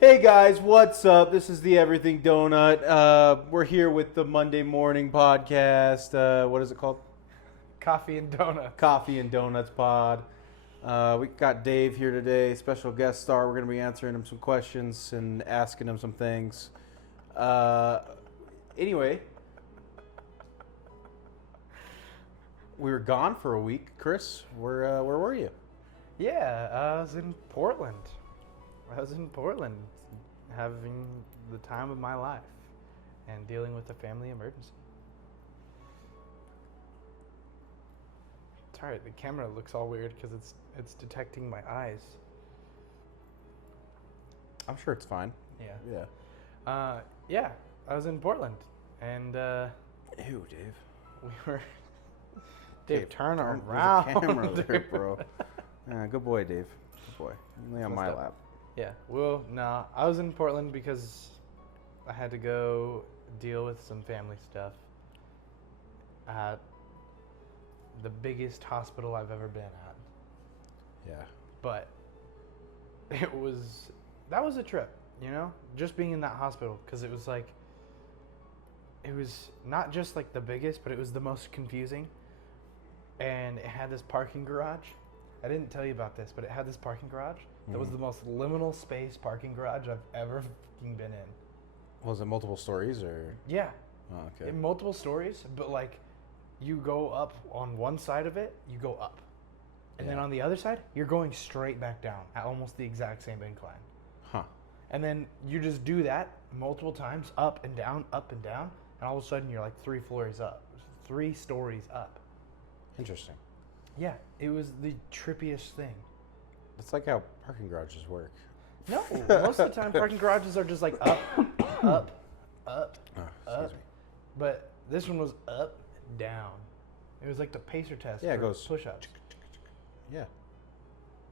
Hey guys, what's up? This is the Everything Donut. We're here with the Monday morning podcast. What is it called? Coffee and Donuts. Coffee and Donuts pod. We got Dave here today, special guest star. We're going to be answering him some questions and asking him some things. Anyway, we were gone for a week. Chris, where were you? Yeah, I was in Portland. Having the time of my life and dealing with a family emergency. Sorry, the camera looks all weird because it's detecting my eyes. I'm sure it's fine. Yeah. Yeah. Yeah, I was in Portland and Ew, Dave. we were. Dave, turn There's around. a camera there, bro. Good boy, Dave. Good boy. Lay on my lap. Yeah, well, no, I was in Portland because I had to go deal with some family stuff at the biggest hospital I've ever been at. Yeah. But that was a trip, you know? Just being in that hospital, because it was not just like the biggest, but it was the most confusing. And it had this parking garage. I didn't tell you about this, but it had this parking garage. That was the most liminal space parking garage I've ever fucking been in. Was it multiple stories or? Yeah. Oh, okay. In multiple stories, but like you go up on one side of it, you go up. And then Yeah. on the other side, you're going straight back down at almost the exact same incline. Huh. And then you just do that multiple times, up and down, and all of a sudden you're like 3 stories up. Interesting. Yeah, it was the trippiest thing. That's like how parking garages work. No, most of the time parking garages are just like up, up, Oh, up. excuse me. But this one was up, down. It was like the pacer test. Yeah, it for goes push-ups. Yeah.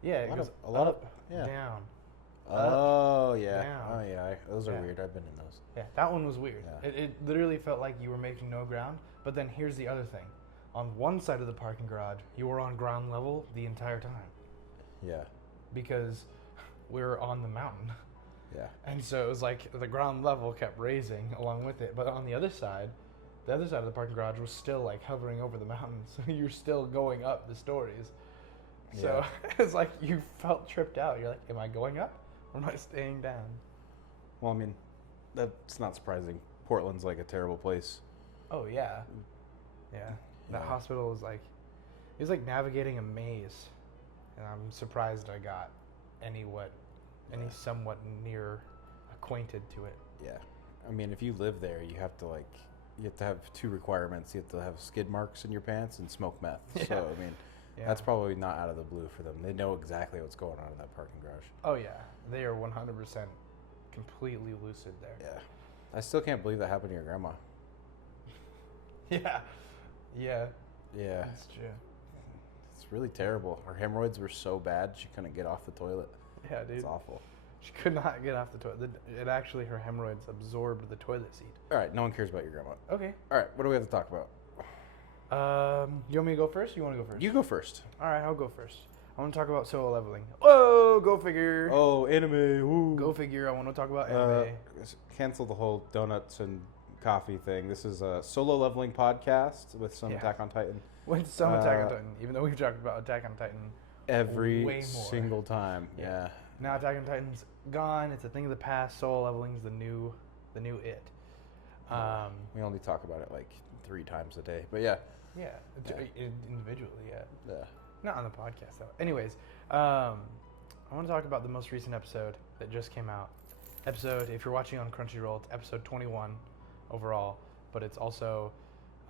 Yeah, it goes a lot up, of yeah. down. Oh yeah. down. Oh yeah. Those are Yeah. weird. I've been in those. Yeah, that one was weird. Yeah. It literally felt like you were making no ground. But then here's the other thing. On one side of the parking garage, you were on ground level the entire time Yeah. because we were on the mountain. Yeah. And so it was like the ground level kept raising along with it. But on the other side of the parking garage was still like hovering over the mountain. So you're still going up the stories. So it's like you felt tripped out. You're like, am I going up or am I staying down? Well, I mean, that's not surprising. Portland's like a terrible place. Oh, yeah. Yeah. That Yeah. hospital was like, it was like navigating a maze. And I'm surprised I got any somewhat near acquainted to it. Yeah. I mean, if you live there, you have to have 2 requirements. You have to have skid marks in your pants and smoke meth. Yeah. So, I mean, Yeah. that's probably not out of the blue for them. They know exactly what's going on in that parking garage. Oh, yeah. They are 100% completely lucid there. Yeah. I still can't believe that happened to your grandma. Yeah. Yeah. Yeah. That's true. It's really terrible. Her hemorrhoids were so bad she couldn't get off the toilet. Yeah, dude. It's awful. She could not get off the toilet. It actually, her hemorrhoids absorbed the toilet seat. All right, no one cares about your grandma. Okay. All right, what do we have to talk about? You want me to go first? Or you want to go first? You go first. All right, I'll go first. I want to talk about solo leveling. Whoa, go figure. Oh, anime. Woo. Go figure. I want to talk about anime. Cancel the whole donuts and coffee thing. This is a solo leveling podcast with some Yeah. Attack on Titan. With some Attack on Titan, even though we've talked about Attack on Titan Every way more. single time. Yeah. Now Attack on Titan's gone. It's a thing of the past. Solo leveling's the new it. We only talk about it like 3 times a day. But yeah. Yeah, individually, yeah. Yeah. Not on the podcast though. Anyways, I want to talk about the most recent episode that just came out. If you're watching on Crunchyroll, it's episode 21 overall, but it's also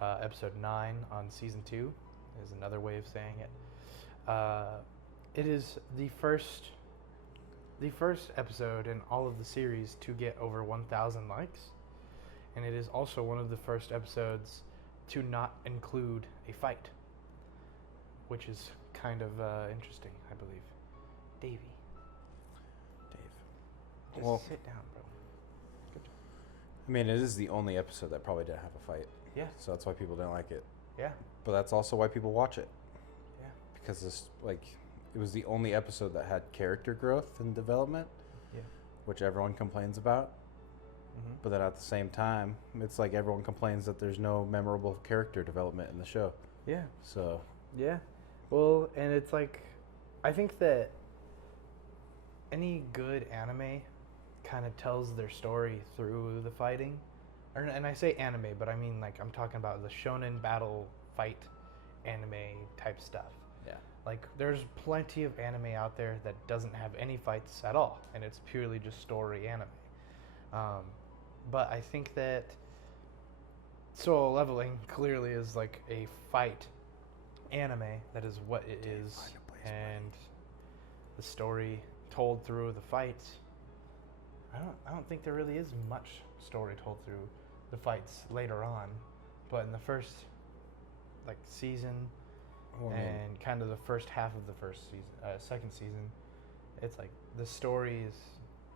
episode 9 on season 2. Is another way of saying it. It is the first episode in all of the series to get over 1,000 likes, and it is also one of the first episodes to not include a fight, which is kind of interesting, I believe. Davey. Just Well, sit down, bro. Good job. I mean, it is the only episode that probably didn't have a fight. Yeah. So that's why people didn't like it. Yeah. But that's also why people watch it. Yeah. Because it was the only episode that had character growth and development. Yeah. which everyone complains about. But then at the same time, it's like everyone complains that there's no memorable character development in the show. Yeah. So Yeah. Well, and it's like, I think that any good anime kind of tells their story through the fighting. And I say anime, but I mean, like, I'm talking about the shonen battle fight anime type stuff. yeah, Like, there's plenty of anime out there that doesn't have any fights at all, and it's purely just story anime. But I think that Solo Leveling clearly is like a fight anime. That is what it is, and the story told through the fights. I don't think there really is much story told through the fights later on, but in the first like season and kind of the first half of the first season, second season, it's like the story is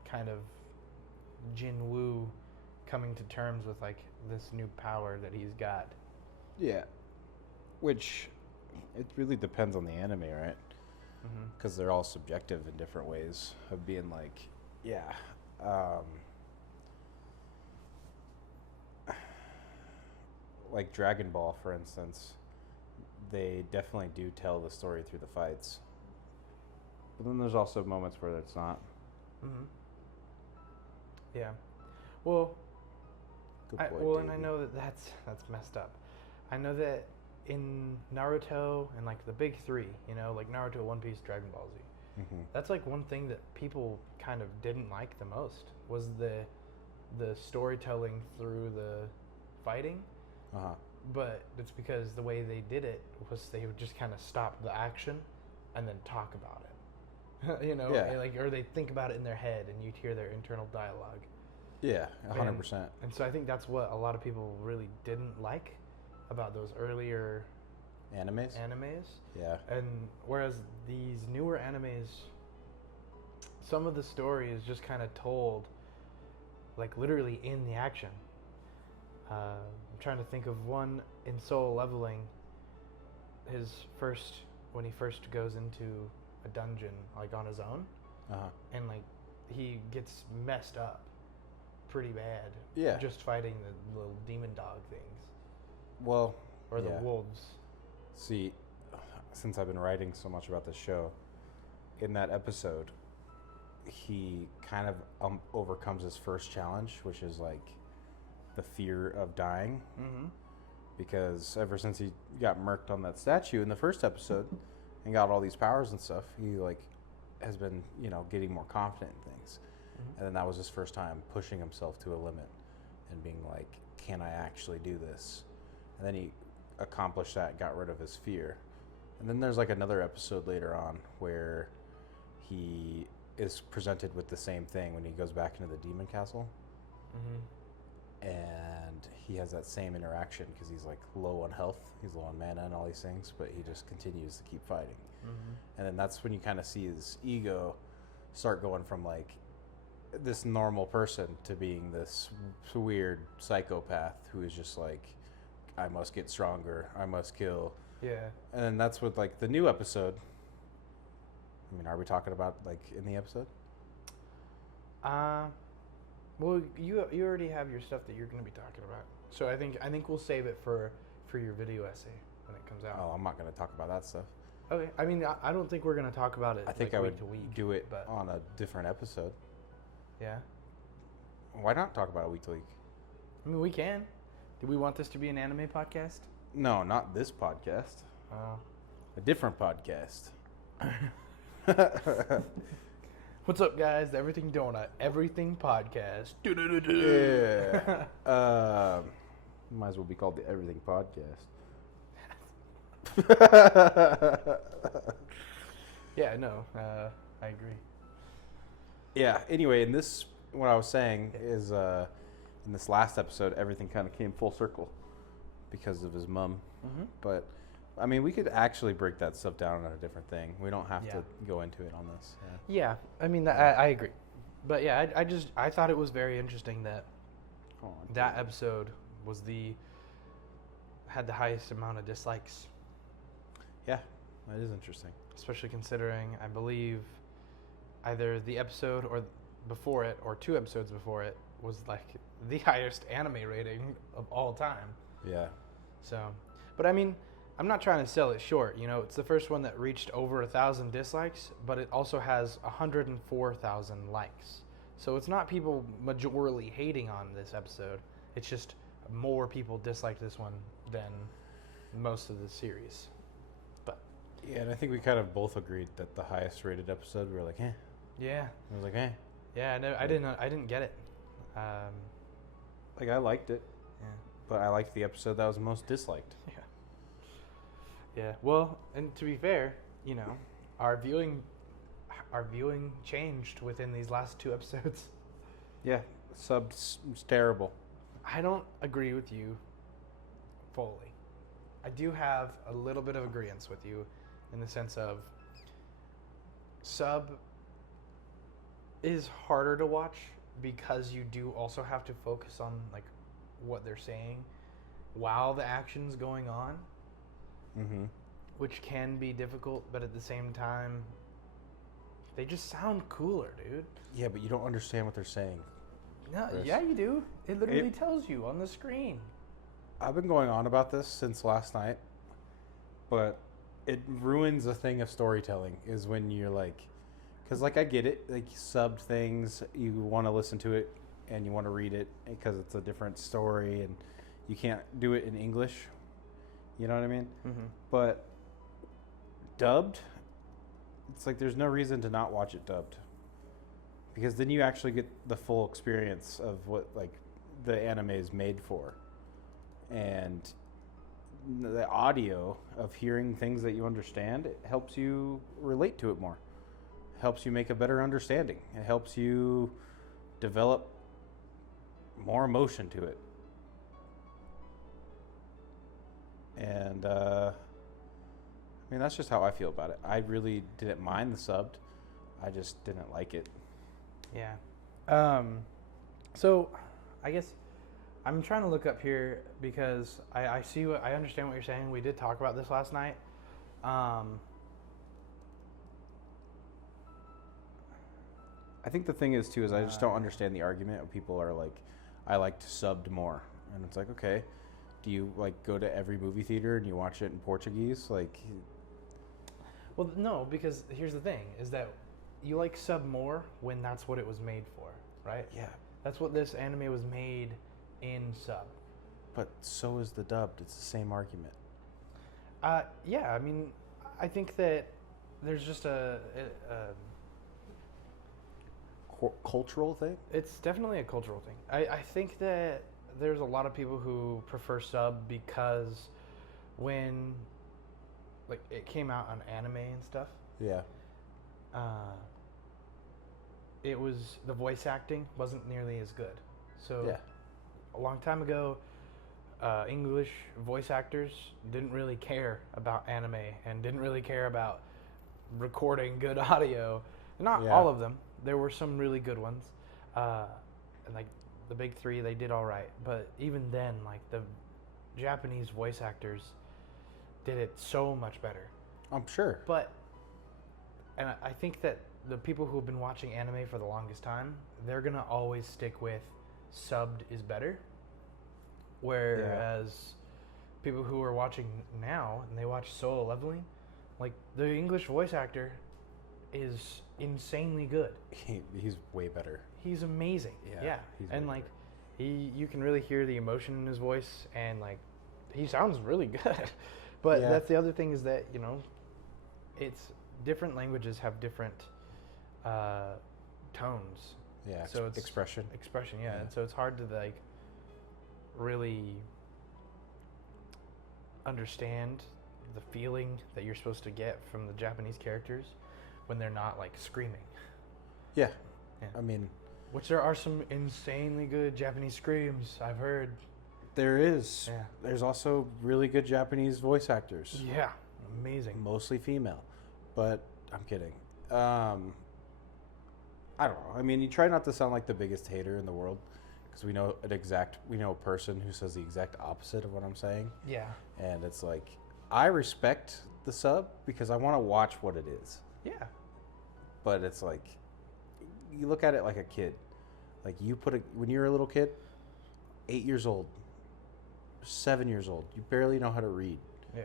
kind of Jinwoo coming to terms with like this new power that he's got. yeah. Which it really depends on the anime, right? Because they're all subjective in different ways of being like, yeah. Like Dragon Ball, for instance, they definitely do tell the story through the fights. But then there's also moments where it's not. Yeah. Well, Good boy, and I Davey. know that that's messed up. I know that in Naruto and like the big three, you know, like Naruto, One Piece, Dragon Ball Z. That's like one thing that people kind of didn't like the most was the storytelling through the fighting. But it's because the way they did it was they would just kind of stop the action and then talk about it. You know, Yeah. like, or they think about it in their head and you'd hear their internal dialogue. Yeah, 100%. And so I think that's what a lot of people really didn't like about those earlier Animes? Yeah. And whereas these newer animes, some of the story is just kind of told like literally in the action. I'm trying to think of one in Solo Leveling. When he first goes into a dungeon like on his own, and like he gets messed up pretty bad. Yeah. Just fighting the little demon dog things. Well, Or the yeah. wolves. See, since I've been writing so much about this show, in that episode, he kind of overcomes his first challenge, which is like the fear of dying. Because ever since he got murked on that statue in the first episode and got all these powers and stuff, he like has been, you know, getting more confident in things. And then that was his first time pushing himself to a limit and being like, can I actually do this? And then he accomplished that, got rid of his fear. And then there's like another episode later on where he is presented with the same thing when he goes back into the demon castle. And he has that same interaction because he's like low on health, he's low on mana and all these things, but he just continues to keep fighting. And then that's when you kind of see his ego start going from like this normal person to being this weird psychopath who is just like, I must get stronger, I must kill. Yeah. And then that's what like the new episode. I mean, are we talking about like in the episode? Well, you already have your stuff that you're going to be talking about. So I think we'll save it for your video essay when it comes out. Oh, I'm not going to talk about that stuff. Okay. I mean, I don't think we're going to talk about it. I think like I week would to week, do it but on a different episode. yeah. Why not talk about it week to week? I mean, we can. Do we want this to be an anime podcast? No, not this podcast. A different podcast. What's up, guys? The Everything Donut, Everything Podcast. Yeah. Might as well be called the Everything Podcast. Yeah, no, I agree. Yeah. Anyway, in this, what I was saying is, in this last episode, everything kind of came full circle because of his mom. But I mean, we could actually break that stuff down on a different thing. We don't have to go into it on this. Yeah, I mean, I agree. But yeah, I thought it was very interesting that that episode was had the highest amount of dislikes. Yeah, that is interesting. Especially considering, I believe, either the episode or before it, or 2 episodes before it, was like the highest anime rating of all time. Yeah. So, but I mean, I'm not trying to sell it short. You know, it's the first one that reached over 1,000 dislikes, but it also has 104,000 likes. So it's not people majorly hating on this episode. It's just more people disliked this one than most of the series. But Yeah, and I think we kind of both agreed that the highest rated episode, we were like, eh. yeah, I was like, eh. yeah, no, I didn't get it. Like, I liked it, Yeah. but I liked the episode that was most disliked. Yeah. Well, and to be fair, you know, our viewing changed within these last 2 episodes. Yeah, subs was terrible. I don't agree with you fully. I do have a little bit of agreement with you in the sense of sub is harder to watch because you do also have to focus on like what they're saying while the action's going on. Mm-hmm. Which can be difficult, but at the same time, they just sound cooler, dude. Yeah, but you don't understand what they're saying. No, Chris. yeah, you do. It literally tells you on the screen. I've been going on about this since last night, but it ruins a thing of storytelling is when you're like, because like I get it, like subbed things, you want to listen to it and you want to read it because it's a different story and you can't do it in English. You know what I mean? Mm-hmm. But dubbed, it's like there's no reason to not watch it dubbed. Because then you actually get the full experience of what like the anime is made for. And the audio of hearing things that you understand, it helps you relate to it more. It helps you make a better understanding. It helps you develop more emotion to it. And I mean, that's just how I feel about it. I really didn't mind the subbed. I just didn't like it. Yeah. So, I guess I'm trying to look up here because I understand what you're saying. We did talk about this last night. I think the thing is, too, is I just don't understand the argument of people are like, I liked subbed more. And it's like, okay, do you like go to every movie theater and you watch it in Portuguese? Like, well, no, because here's the thing, is that you like sub more when that's what it was made for, right? yeah, That's what this anime was made in sub. but so is the dubbed. It's the same argument. Yeah, I mean, I think that there's just Cultural thing? it's definitely a cultural thing. I think that there's a lot of people who prefer sub because when like it came out on anime and stuff, Yeah. it was the voice acting wasn't nearly as good. So Yeah. a long time ago, English voice actors didn't really care about anime and didn't really care about recording good audio. Not Yeah. all of them. There were some really good ones. And like the big 3, they did all right. But even then, like the Japanese voice actors did it so much better. I'm sure. But, and I think that the people who have been watching anime for the longest time, they're going to always stick with subbed is better. Whereas people who are watching now and they watch Solo Leveling, like the English voice actor is insanely good. He's way better. He's amazing. Yeah. he's And way like you can really hear the emotion in his voice and like he sounds really good. But Yeah. that's the other thing is that, you know, it's different languages have different tones. Yeah, So it's expression. Expression, yeah. Yeah. And so it's hard to like really understand the feeling that you're supposed to get from the Japanese characters when they're not like screaming. Yeah. Yeah. I mean, Which there are some insanely good Japanese screams, I've heard. there is. Yeah. There's also really good Japanese voice actors. Yeah. Amazing. Mostly female. But I'm kidding. I don't know. I mean, you try not to sound like the biggest hater in the world because we know a person who says the exact opposite of what I'm saying. Yeah. And it's like, I respect the sub because I want to watch what it is. Yeah. But it's like, you look at it like a kid. Like when you're a little kid, 8 years old, 7 years old, you barely know how to read. Yeah.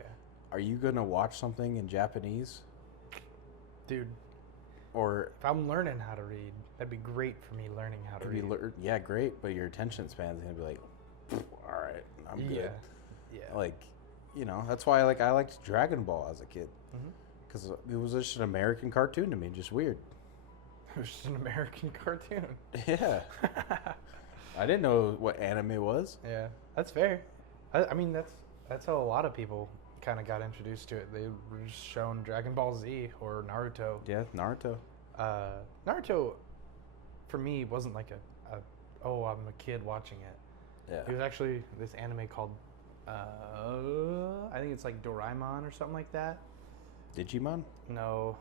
Are you gonna watch something in Japanese? Dude, or if I'm learning how to read, that'd be great for me learning how to read. Yeah, great, but your attention span's gonna be like, all right, I'm good. Yeah. Like, that's why I liked Dragon Ball as a kid, because it was just an American cartoon to me, just weird. It was just an American cartoon. Yeah. I didn't know what anime was. Yeah, that's fair. I mean, that's how a lot of people kind of got introduced to it. They were just shown Dragon Ball Z or Naruto. Yeah, Naruto. Naruto, for me, wasn't like I'm a kid watching it. Yeah. It was actually this anime called, I think it's like Doraemon or something like that. Digimon? No.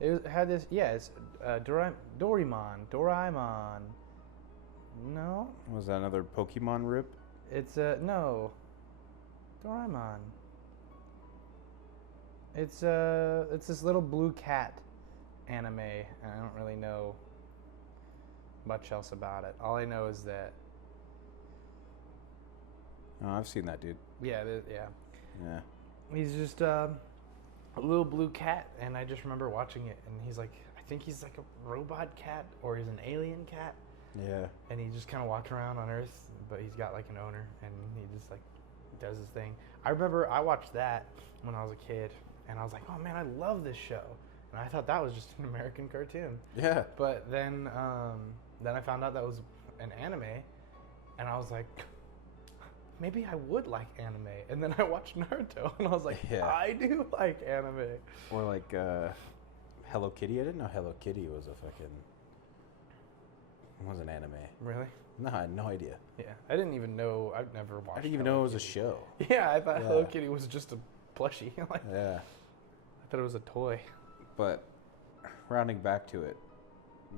It had this, it's Doraemon. No. Was that another Pokemon rip? It's no. Doraemon. It's this little blue cat anime, and I don't really know much else about it. All I know is that Oh, I've seen that dude. yeah. He's just a little blue cat, and I just remember watching it, and I think he's like a robot cat, or he's an alien cat. Yeah. And he just kind of walks around on Earth, but he's got like an owner, and he just like does his thing. I remember I watched that when I was a kid, and I was like, oh man, I love this show. And I thought that was just an American cartoon. Yeah. But then I found out that was an anime, and I was like, maybe I would like anime. And then I watched Naruto, and I was like, I do like anime. Or like Hello Kitty. I didn't know Hello Kitty was an anime. Really? No, I had no idea. Yeah, I didn't even know. I've never watched. I didn't even know it was a show. Yeah, I thought Hello Kitty was just a plushie. Yeah. I thought it was a toy. But rounding back to it,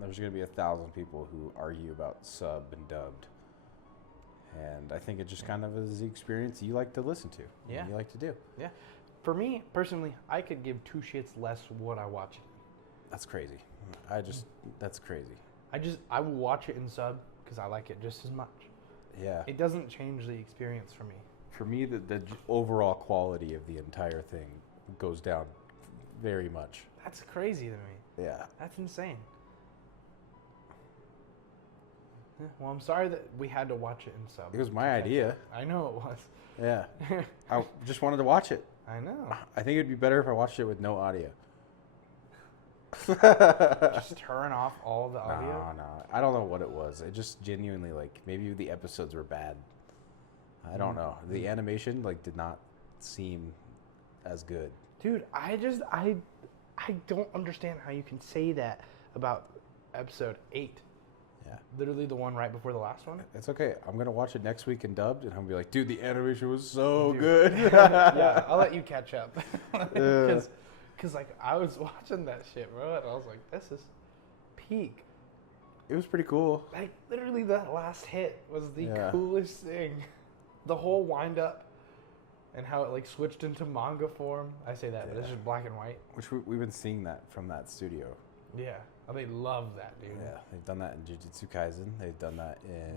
there's going to be 1,000 people who argue about sub and dubbed. And I think it just kind of is the experience you like to listen to. Yeah. You like to do. Yeah. For me, personally, I could give two shits less what I watch it in. That's crazy. That's crazy. I will watch it in sub because I like it just as much. Yeah. It doesn't change the experience for me. For me, the overall quality of the entire thing goes down very much. That's crazy to me. Yeah. That's insane. Yeah, well, I'm sorry that we had to watch it in sub. It was my idea. I know it was. Yeah. I just wanted to watch it. I know. I think it'd be better if I watched it with no audio. Just turn off all the audio? No. I don't know what it was. It just genuinely, maybe the episodes were bad. I don't know. The animation, did not seem as good. Dude, I don't understand how you can say that about episode 8. Yeah. Literally the one right before the last one. It's okay. I'm going to watch it next week in dubbed, and I'm going to be like, dude, the animation was so good. Yeah, I'll let you catch up. Because, I was watching that shit, bro, and I was like, this is peak. It was pretty cool. Literally that last hit was the coolest thing. The whole wind-up and how it, switched into manga form. I say that, but it's just black and white. Which we've been seeing that from that studio. Yeah. Oh, they love that, dude. Yeah, they've done that in Jujutsu Kaisen. They've done that in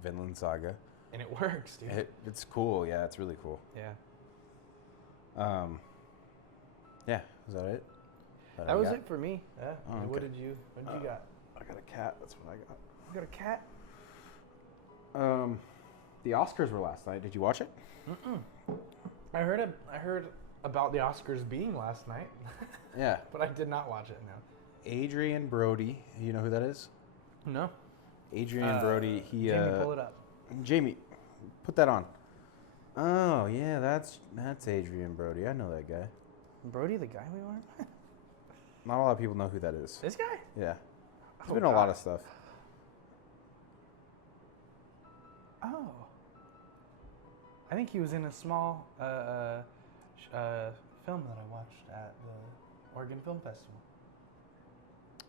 Vinland Saga. And it works, dude. It's cool. Yeah, it's really cool. Yeah. Yeah, is that it? That was it for me. Yeah. Oh, okay. What did you got? I got a cat. That's what I got. You got a cat? The Oscars were last night. Did you watch it? Mm-mm. I heard about the Oscars being last night. Yeah. But I did not watch it, no. Adrien Brody. You know who that is? No. Adrien Brody. Jamie, pull it up. Jamie, put that on. Oh, yeah, that's Adrien Brody. I know that guy. Brody, the guy we weren't? Not a lot of people know who that is. This guy? Yeah. He's been in a lot of stuff. Oh. I think he was in a small film that I watched at the Oregon Film Festival.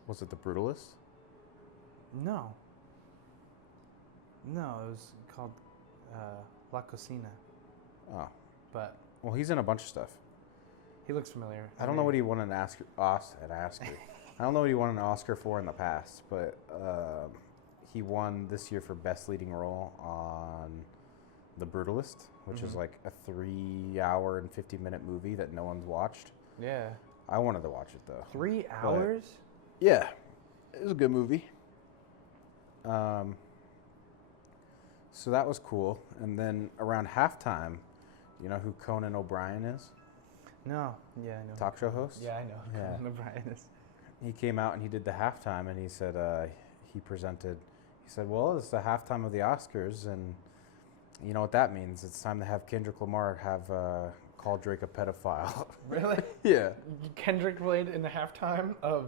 Was it The Brutalist? No. No, it was called La Cocina. Oh. But well, he's in a bunch of stuff. he looks familiar. I don't know what he won an Oscar. I don't know what he won an Oscar for in the past, but he won this year for Best Leading Role on The Brutalist, which is like a 3-hour and 50-minute movie that no one's watched. Yeah. I wanted to watch it, though. 3 hours? Yeah. It was a good movie. So that was cool. And then around halftime, you know who Conan O'Brien is? No. Yeah, I know. Talk show host? Yeah, I know. Yeah. Conan O'Brien is. He came out and he did the halftime, and he said he said, well, it's the halftime of the Oscars, and you know what that means. It's time to have Kendrick Lamar call Drake a pedophile. Really? Yeah. Kendrick played in the halftime of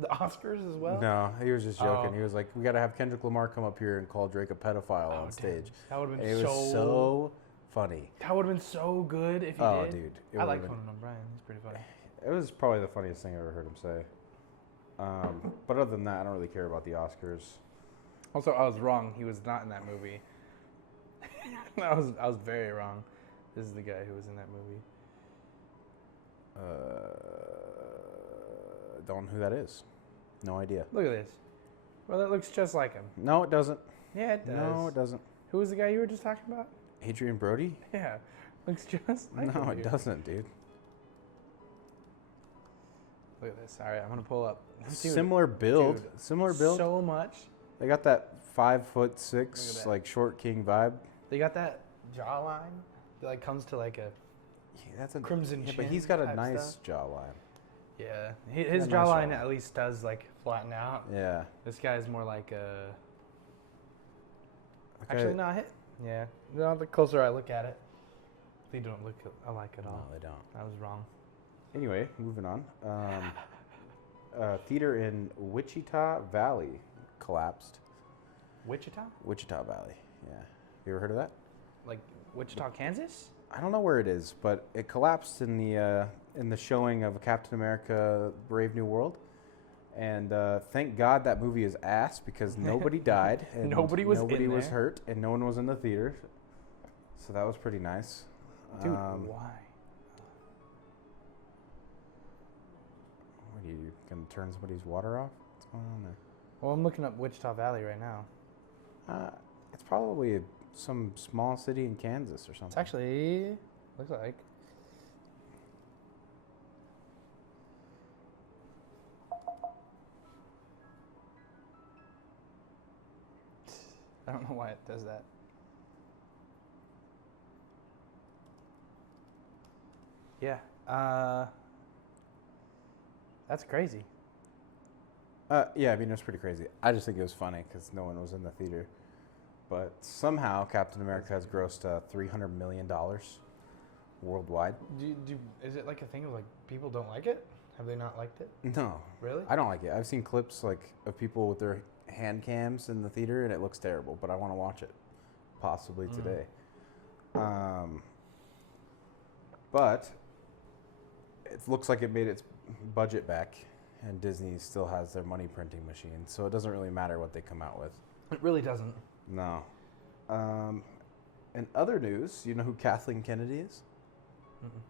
the Oscars as well? No, he was just joking. Oh. He was like, we got to have Kendrick Lamar come up here and call Drake a pedophile on damn. stage. That would have been And it was so funny. That would have been so good if he Oh, did. dude. I like Conan O'Brien. He's pretty funny. It was probably the funniest thing I ever heard him say. But other than that, I don't really care about the Oscars. Also, I was wrong. He was not in that movie. I was very wrong. This is the guy who was in that movie. Don't know who that is. No idea. Look at this. Well, that looks just like him. No, it doesn't. Yeah, it does. No, it doesn't. Who was the guy you were just talking about? Adrien Brody? Yeah. Looks just like him. No, it dude. does't, dude. Look at this. All right, I'm going to pull up. Dude, Similar build. dude, Similar build. So much. They got that 5'6", Look at that. like short king vibe. They got that jawline that like comes to like a Yeah, that's a crimson Yeah, but chin he's got a type nice stuff. jawline. Yeah. His a nice jawline jawline. at least does like flatten out. Yeah. This guy's more like a. Okay. Actually, no, yeah. No, the closer I look at it, they don't look alike at No, all. they don't. I was wrong. Anyway, moving on. Theater in Wichita Valley collapsed. Wichita? Wichita Valley, yeah. You ever heard of that? Like Wichita, Kansas? I don't know where it is, but it collapsed in the showing of Captain America: Brave New World. And thank God that movie is ass because nobody died and Nobody was hurt and no one was in the theater. So that was pretty nice. Dude, why? What are you gonna turn somebody's water off? What's going on there? Well, I'm looking up Wichita Valley right now. It's probably some small city in Kansas or something. It's actually looks like. I don't know why it does that. Yeah. That's crazy. Yeah, I mean, it was pretty crazy. I just think it was funny because no one was in the theater. But somehow Captain America has grossed $300 million worldwide. Is it like a thing of like people don't like it? Have they not liked it? No. Really? I don't like it. I've seen clips like of people with their hand cams in the theater and it looks terrible, but I want to watch it possibly today. But it looks like it made its budget back and Disney still has their money printing machine, so it doesn't really matter what they come out with. It really doesn't. No. In other news, you know who Kathleen Kennedy is? Mm-mm.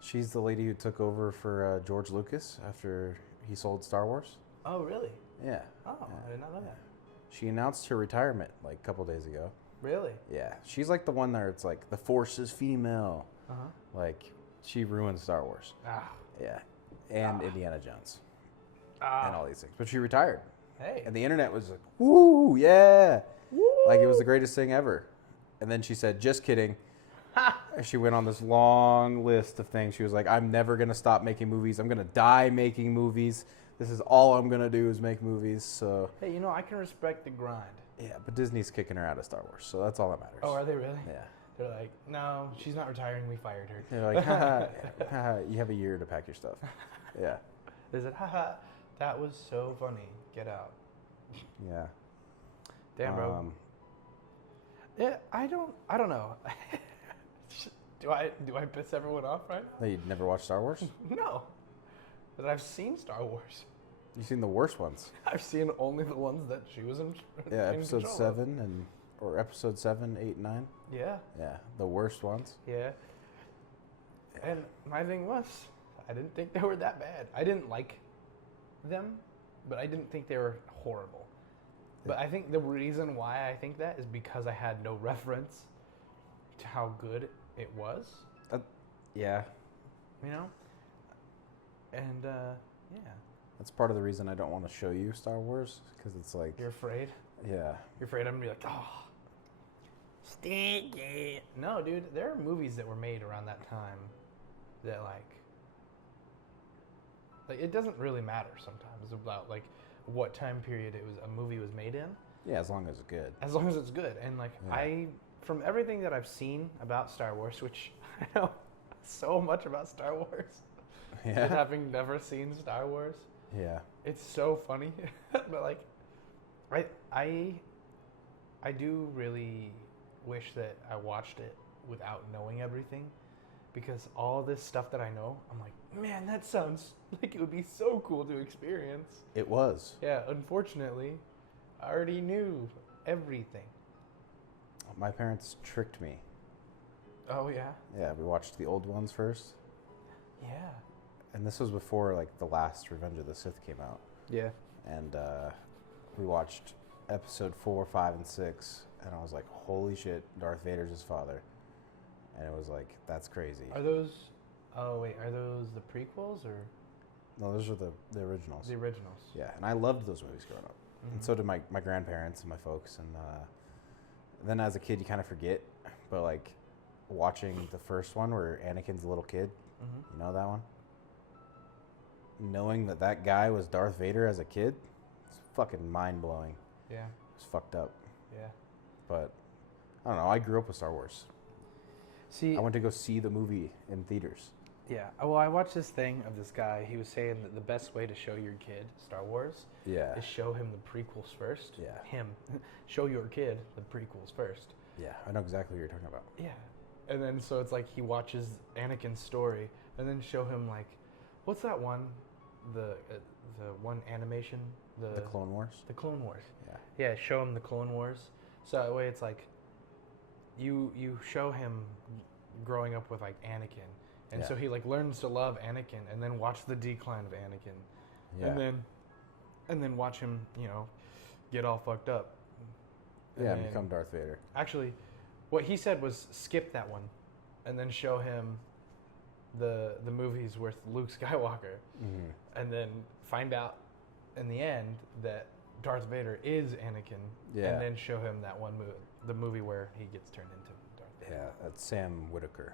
She's the lady who took over for George Lucas after he sold Star Wars. Oh, really? Yeah. Oh, Yeah. I did not know that. She announced her retirement like a couple days ago. Really? Yeah. She's like the one there. It's like the Force is female. Uh-huh. Like she ruined Star Wars. Ah. Yeah. And Indiana Jones. Ah. And all these things. But she retired. Hey. And the internet was like, woo, yeah. Woo. Like it was the greatest thing ever. And then she said, just kidding. She went on this long list of things. She was like, I'm never going to stop making movies. I'm going to die making movies. This is all I'm going to do is make movies. So Hey, I can respect the grind. yeah, but Disney's kicking her out of Star Wars. So that's all that matters. Oh, are they really? Yeah. They're like, no, she's not retiring. We fired her. They're like, haha, haha, you have a year to pack your stuff. Yeah. They said, haha, that was so funny. Get out. Yeah. Damn, bro. Yeah, I don't know. Do I piss everyone off right now? That you'd never watched Star Wars? No. But I've seen Star Wars. You've seen the worst ones. I've seen only the ones that she was in. Yeah, in episode control of. 7 or episode 7, 8, 9. Yeah. Yeah, the worst ones. Yeah. And my thing was, I didn't think they were that bad. I didn't like them, but I didn't think they were horrible. But I think the reason why I think that is because I had no reference to how good it was. Yeah. You know? And, yeah. That's part of the reason I don't want to show you Star Wars, because it's like... You're afraid? Yeah. You're afraid I'm going to be like, oh, stinky. No, dude, there are movies that were made around that time that, like it doesn't really matter sometimes about, like, what time period a movie was made in. Yeah, as long as it's good. As long as it's good. And, like, yeah. From everything that I've seen about Star Wars, which I know so much about Star Wars, yeah. having never seen Star Wars, yeah, it's so funny. But, like, I do really wish that I watched it without knowing everything, because all this stuff that I know, I'm like, man, that sounds like it would be so cool to experience. It was. Yeah, unfortunately, I already knew everything. My parents tricked me. Oh, yeah? Yeah, we watched the old ones first. Yeah. And this was before, like, the last Revenge of the Sith came out. Yeah. And we watched episode 4, 5, and 6, and I was like, holy shit, Darth Vader's his father. And it was like, that's crazy. Are those the prequels or? No, those are the originals. The originals. Yeah, and I loved those movies growing up. Mm-hmm. And so did my grandparents and my folks. And then as a kid, you kind of forget. But, like, watching the first one where Anakin's a little kid, Mm-hmm. you know that one? Knowing that guy was Darth Vader as a kid, it's fucking mind-blowing. Yeah. It's fucked up. Yeah. But, I don't know, I grew up with Star Wars. See, I went to go see the movie in theaters. yeah. Well, I watched this thing of this guy. He was saying that the best way to show your kid Star Wars Yeah. is show him the prequels first. Yeah. Him. Show your kid the prequels first. Yeah, I know exactly what you're talking about. Yeah. And then so it's like he watches Anakin's story and then show him, like, what's that one? The one animation? The Clone Wars? The Clone Wars. Yeah. Yeah, show him the Clone Wars. So that way it's like you show him growing up with, like, Anakin. And so he, like, learns to love Anakin and then watch the decline of Anakin. Yeah. And then watch him, you know, get all fucked up. And become Darth Vader. Actually, what he said was skip that one and then show him the movies with Luke Skywalker. Mm-hmm. And then find out in the end that Darth Vader is Anakin. Yeah. And then show him that one movie, the movie where he gets turned into Darth Vader. Yeah, that's Sam Whitaker.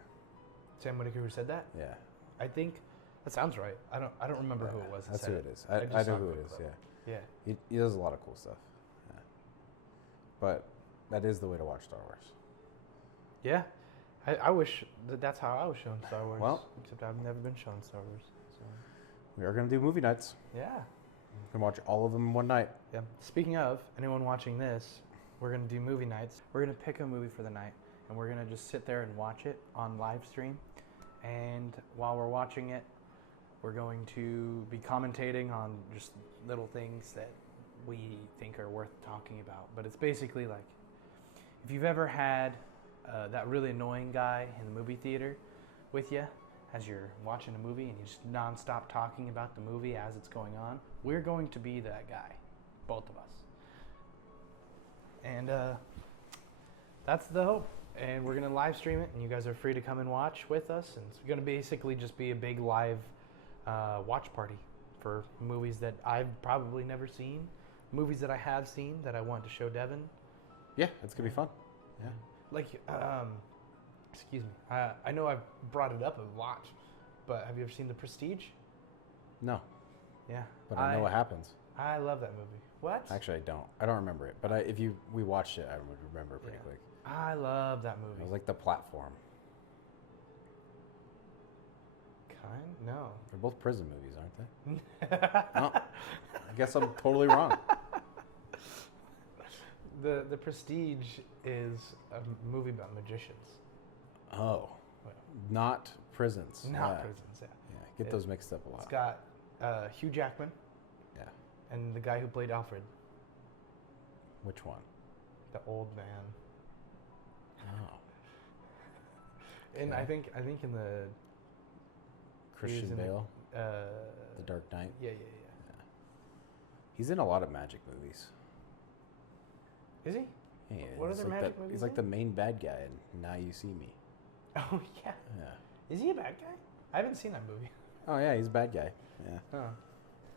Sam Whitaker who said that? Yeah. I think that sounds right. I don't remember who it was. That's said who it is. I I just know saw who a it quick is, clip. yeah. Yeah. He does a lot of cool stuff. Yeah. But that is the way to watch Star Wars. Yeah. I wish that's how I was shown Star Wars. Well. Except I've never been shown Star Wars. So. We are going to do movie nights. Yeah. We can watch all of them in one night. Yeah. Speaking of, anyone watching this, we're going to do movie nights. We're going to pick a movie for the night, and we're going to just sit there and watch it on live stream. And while we're watching it, we're going to be commentating on just little things that we think are worth talking about. But it's basically like, if you've ever had that really annoying guy in the movie theater with you as you're watching a movie and you just nonstop talking about the movie as it's going on, we're going to be that guy, both of us. And that's the hope. And we're going to live stream it, and you guys are free to come and watch with us. And it's going to basically just be a big live watch party for movies that I've probably never seen, movies that I have seen that I want to show Devin. Yeah, it's going to be fun. Yeah. Like, excuse me, I know I've brought it up a lot, but have you ever seen The Prestige? No. Yeah. But I know what happens. I love that movie. What? Actually, I don't. I don't remember it. But we watched it, I would remember pretty quick. I love that movie. It was like the platform. No. They're both prison movies, aren't they? Oh, I guess I'm totally wrong. The Prestige is a movie about magicians. Oh. Not prisons. Not prisons, yeah. Yeah, get those mixed up a lot. It's got Hugh Jackman. Yeah. And the guy who played Alfred. Which one? The old man. Oh. And Okay. I think in the Christian in Bale? The The Dark Knight? Yeah. He's in a lot of magic movies. Is he? Yeah, What he's other like magic movies? He's like the main bad guy in Now You See Me. Oh yeah. Yeah. Is he a bad guy? I haven't seen that movie. Oh yeah, he's a bad guy. Yeah. Oh.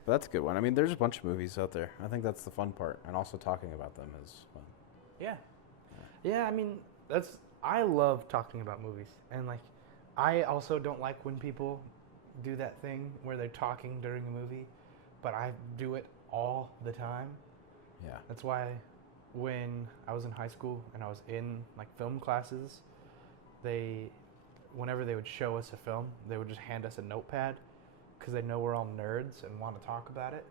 But that's a good one. I mean, there's a bunch of movies out there. I think that's the fun part, and also talking about them is fun. Yeah. Yeah, I mean, I love talking about movies. And, like, I also don't like when people do that thing where they're talking during a movie, but I do it all the time. Yeah. That's why when I was in high school and I was in, like, film classes, whenever they would show us a film, they would just hand us a notepad because they know we're all nerds and want to talk about it.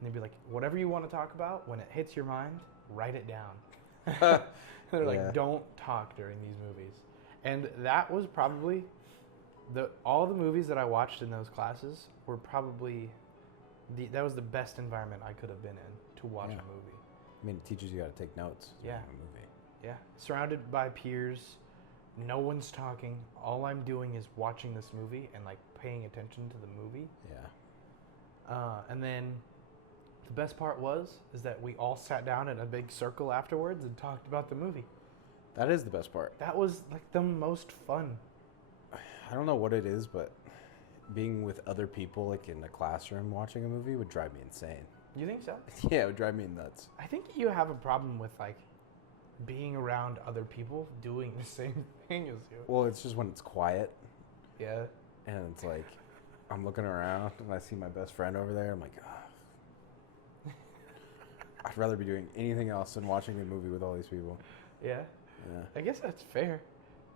And they'd be like, whatever you want to talk about, when it hits your mind, write it down. They're like, don't talk during these movies. And that was probably all the movies that I watched in those classes were probably that was the best environment I could have been in to watch a movie. I mean, it teaches you how to take notes. Yeah. In a movie. Yeah. Surrounded by peers, no one's talking. All I'm doing is watching this movie and like paying attention to the movie. Yeah. And then the best part is that we all sat down in a big circle afterwards and talked about the movie. That is the best part. That was like the most fun. I don't know what it is, but being with other people, like in the classroom watching a movie, would drive me insane. You think so? Yeah, it would drive me nuts. I think you have a problem with like being around other people doing the same thing as you. Well, it's just when it's quiet. Yeah. And it's like, I'm looking around and I see my best friend over there. I'm like, I'd rather be doing anything else than watching a movie with all these people. Yeah. Yeah. I guess that's fair.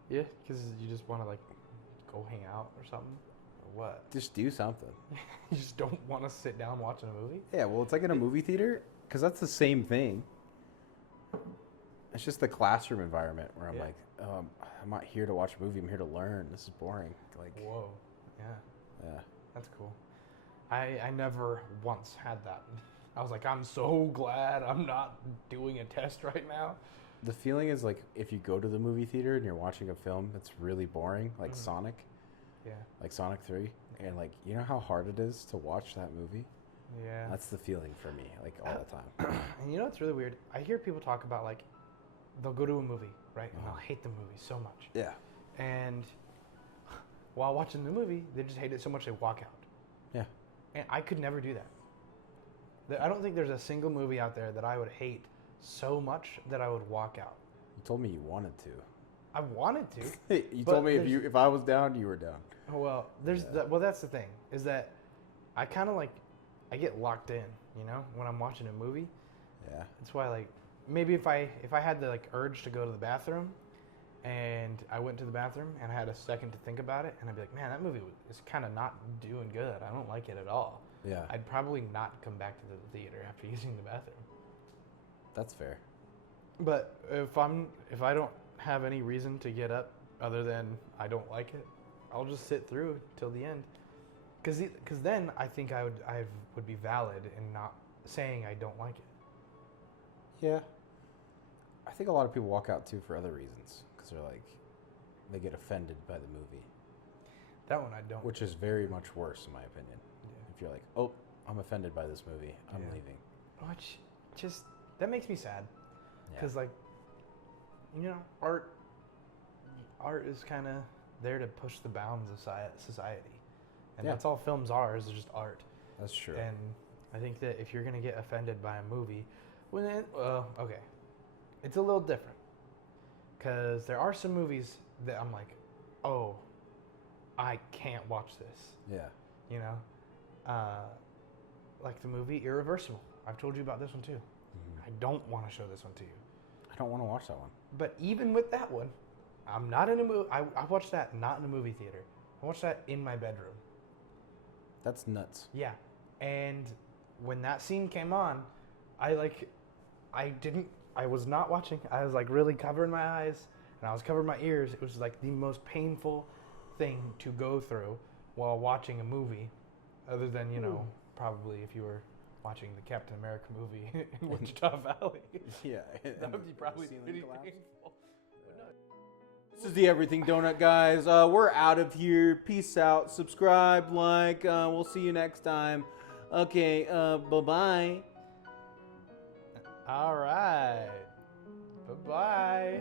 Yeah, because you just want to like go hang out or something. Or what? Just do something. You just don't want to sit down watching a movie? Yeah, well, it's like in a movie theater, because that's the same thing. It's just the classroom environment where I'm like, I'm not here to watch a movie. I'm here to learn. This is boring. Like, whoa. Yeah. Yeah. That's cool. I never once had that. I was like, I'm so glad I'm not doing a test right now. The feeling is like if you go to the movie theater and you're watching a film that's really boring, like Sonic. Yeah. Like Sonic 3. And like, you know how hard it is to watch that movie? Yeah. That's the feeling for me, like all the time. And you know what's really weird? I hear people talk about like, they'll go to a movie, right? And they'll hate the movie so much. Yeah. And while watching the movie, they just hate it so much they walk out. Yeah. And I could never do that. I don't think there's a single movie out there that I would hate so much that I would walk out. You told me you wanted to. I wanted to. You told me if I was down, you were down. Oh, well, that's the thing, is that I kind of like, I get locked in, you know, when I'm watching a movie. Yeah. That's why, like, maybe if I had the like urge to go to the bathroom, and I went to the bathroom and I had a second to think about it, and I'd be like, man, that movie is kind of not doing good. I don't like it at all. Yeah. I'd probably not come back to the theater after using the bathroom. That's fair. But if I don't have any reason to get up other than I don't like it, I'll just sit through till the end. Because then I think I would be valid in not saying I don't like it. Yeah. I think a lot of people walk out too for other reasons because they're like, they get offended by the movie. That one I don't. Which is very much worse in my opinion. Yeah. If you're like, oh, I'm offended by this movie, I'm leaving. Which just, that makes me sad. Yeah. Because like, you know, art is kind of there to push the bounds of society. And that's all films are, is just art. That's true. And I think that if you're going to get offended by a movie, okay, it's a little different. Because there are some movies that I'm like, oh, I can't watch this. Yeah. You know? Like the movie Irreversible. I've told you about this one too. Mm-hmm. I don't want to show this one to you. I don't want to watch that one. But even with that one, I'm not in a movie. I watched that not in a movie theater. I watched that in my bedroom. That's nuts. Yeah. And when that scene came on, I was not watching. I was like really covering my eyes and I was covering my ears. It was like the most painful thing to go through while watching a movie, other than, you know, probably if you were watching the Captain America movie in Wichita Valley. Yeah. That would be probably pretty painful. This is the Everything Donut guys. We're out of here. Peace out. Subscribe, like. We'll see you next time. Okay. Bye-bye. All right. Bye-bye.